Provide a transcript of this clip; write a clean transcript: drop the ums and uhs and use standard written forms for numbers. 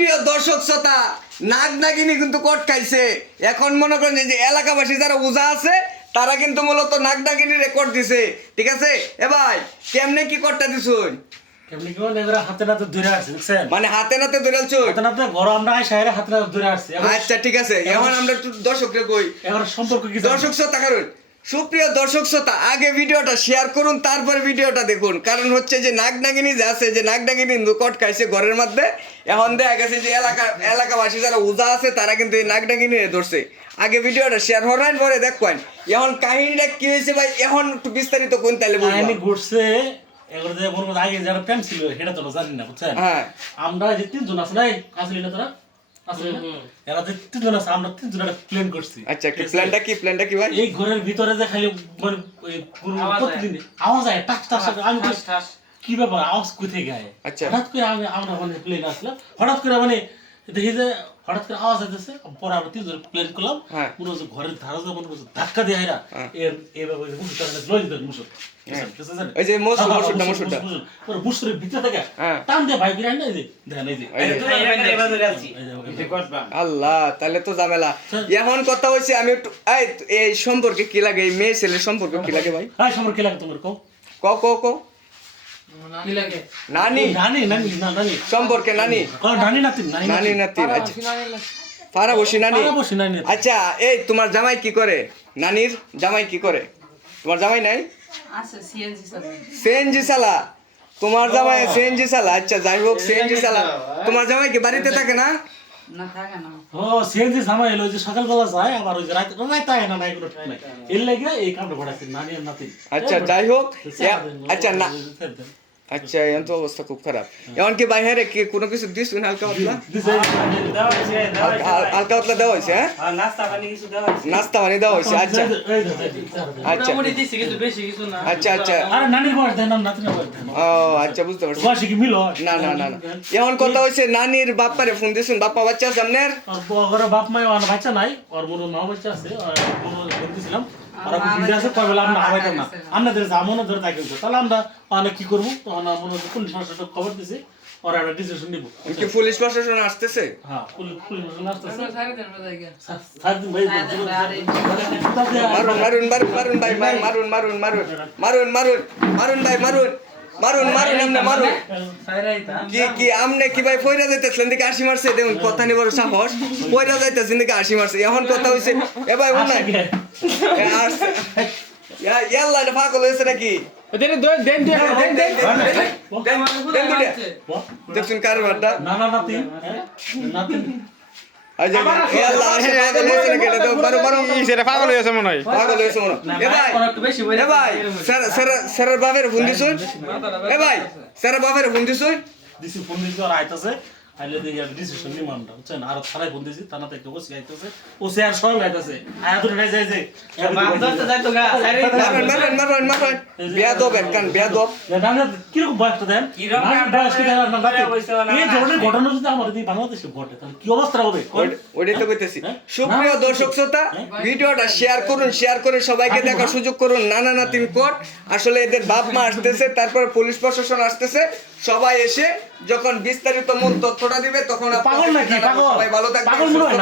প্রিয় দর্শক শ্রোতা, নাগ নাগিনী কিন্তু কট খাইছে। এখন মনে করেন যে এলাকাবাসী যারা উজা আছে তারা কিন্তু মূলত নাগ নাগিনী রেকর্ড দিছে, ঠিক আছে? এ ভাই কেমনে কি কটটা দিছুন? কেমনি কি বলে এরা হাতে নাতে ধরে আসছে দেখছেন, মানে হাতে নাতে ধরে আলছো? হাতে নাতে ঘর আমরা শহরে হাতে নাতে ধরে আসছে। আচ্ছা ঠিক আছে, এখন আমরা একটু দর্শককে কই, এবার সম্পর্ক কি দর্শক শ্রোতা কারণ সুপ্রিয় দর্শক শ্রোতা, আগে ভিডিওটা শেয়ার করুন, তারপর ভিডিওটা দেখুন। কারণ হচ্ছে যে নাগ নাগিনী যে আছে, যে নাগ নাগিনী কট খাইছে ঘরের মধ্যে। এখন দেখা গেছে যে এলাকাবাসী যারা উজা আছে তারা কিন্তু এই নাগ নাগিনী ধরছে। আগে ভিডিওটা শেয়ার হরাইন পরে দেখবেন এখন কাহিনীটা কি হয়েছে ভাই, এখন একটু বিস্তারিত কোন তাইলে কাহিনী ঘটছে। এগুলো যে মনে আগে যারা প্ল্যান ছিল সেটা তো জানি না, বুঝছেন? হ্যাঁ, আমরা যে তিনজন আছে নাই, আসলে না তোরা আসলে না, এরা যে তিনজন আছে আমরা তিনজন একটা প্ল্যান করছি। আচ্ছা প্ল্যানটা কি ভাই? এই ঘরের ভিতরে যে খালি মানে প্রতিদিন আওয়াজ হয় টাস টাস, আমি কি ব্যাপার আওয়াজ কোথায় গায়ে? আচ্ছা। হঠাৎ করে আমরা মানে প্লেন আসলাম, হঠাৎ করে মানে দেখি যে হঠাৎ করে আওয়াজ আসতেছে, পরে আমরা তিনজন প্লেন করলাম। হ্যাঁ। মনে হচ্ছে ঘরের ধারা মনে করছে ধাক্কা দিয়ে এরা এর এইভাবে মুসুর লই দিতেন মুসুর। ওই যে মসুরটা মুসুরের ভিতরে থেকে হ্যাঁ। টান দিয়ে ভাই বিরাই নাই যে দেখেন এই যে আল্লাহ, তাহলে তো ঝামেলা। এখন কথা হইছে আমি একটু এই সম্পর্কে কি লাগে, এই মেয়ে ছেলের সম্পর্কে কি লাগে ভাই? ভাই সমর কি লাগে তোমার কও? ক নানি নানি নানি না নানি সম্পর্কে নানি নানি নাতিন নানি নাতিন। আচ্ছা ফারা বসি নানি। বসি নানি। আচ্ছা এই তোমার জামাই কি করে? নানির জামাই কি করে? তোমার জামাই নাই? সিএনজি চালা তোমার জামাই? সিএনজি চালা। আচ্ছা যাই হোক, সিএনজি চালা। তোমার জামাই কি বাড়িতে থাকে না? ও সিএনজি সামা এলো যে সকালবেলা যায় আবার ওই যে রাতে আয় না নাই কোনো ঠিক নাই, এর লাগি এই কামটা ঘটাচ্ছে নানি আর নাতি। আচ্ছা যাই হোক, আচ্ছা না আচ্ছা এখন তো অবস্থা খুব খারাপ। এখন কি বাইরে কি কোনো কিছু দিস হালকা পাতলা? হালকা পাতলা দেওয়া হয়েছে? হ্যাঁ নাস্তা পানি দেওয়া হয়েছে। আচ্ছা আচ্ছা আচ্ছা আচ্ছা আরে নানির বয়স দেন না নাতির বয়স দেন। ও আচ্ছা বুঝতে পারছি। বয়স কি মিল? না না না না, এখন কথা হয়েছে নানির বাপ্পারে ফোন দিয়েছেন, বাপ্পা বাচ্চা আছে আপনার? ওর বাপ মা আর বাচ্চা নাই, ওর মনে নাও বাচ্চা আছে, আর মনে বলতেছিলাম আর বিজে আছে কবে আমরা হবাইতাম না, আপনাদের জামনও ধরে থাকি তাহলে আমরা অনেক কি করবো তখন মনে হচ্ছে পুলিশ প্রশাসন খবর দিছি, ওরা একটা ডিসিশন নিব। কি পুলিশ প্রশাসন আসতেছে? হ্যাঁ পুলিশ প্রশাসন আসতেছে। মারুন মারুন মারুন মারুন ভাই, মারুন মারুন মারুন মারুন মারুন মারুন ভাই, মারুন মারুন মারুন আমনে মারুন। কি কি আমনে কি ভাই ফয়রা যাইতেছেন দিকে আসি মারছে? দেখুন কথা নি বড় সাহস, ফয়রা যাইতেছেন দিকে আসি মারছে। এখন কথা হইছে এ ভাই ওনা ইয়াল্লা এটা পাগল হয়েছে নাকি? দেখছেন কারবারটা? না না নাতি নাতি পাগল হয়েছে মনে হয়। এ ভাই স্যারের বাপের ফোন দিছুন? এ ভাই স্যারের বাপের ফোন দিছুন? দিছি ফোন দিছি আর আইতাছে, আইলে দেখি আর ডিসিশন নি মানটা, বুঝছেন? আর থানায় ফোন দিছি, থানাতে একটা ওসি আইতাছে, ওসি আর সব আইতাছে আয়া তো নাই যায় যে মারুন মারুন মারুন মারুন বেয়াদব একখান বেয়াদব। জানেন কিরকম বয়সটা দেন, বয়স কি দেন না এই ধরনের ঘটনা যদি আমাদের এই বাংলাদেশে ঘটে তাহলে কি অবস্থা হবে? ওইটাই তো কইতেছি। সুপ্রিয় দর্শক শ্রোতা, ভিডিওটা শেয়ার করুন, শেয়ার করে সবাইকে দেখার সুযোগ করুন। নানা নাতিন কোট আসলে এদের বাপ মা আসতেছে, তারপর পুলিশ প্রশাসন আসতেছে, সবাই এসে যখন বিস্তারিত মূল তথ্যটা দিবে তখন পাগল নাকি? পাগল সবাই ভালো থাকবেন।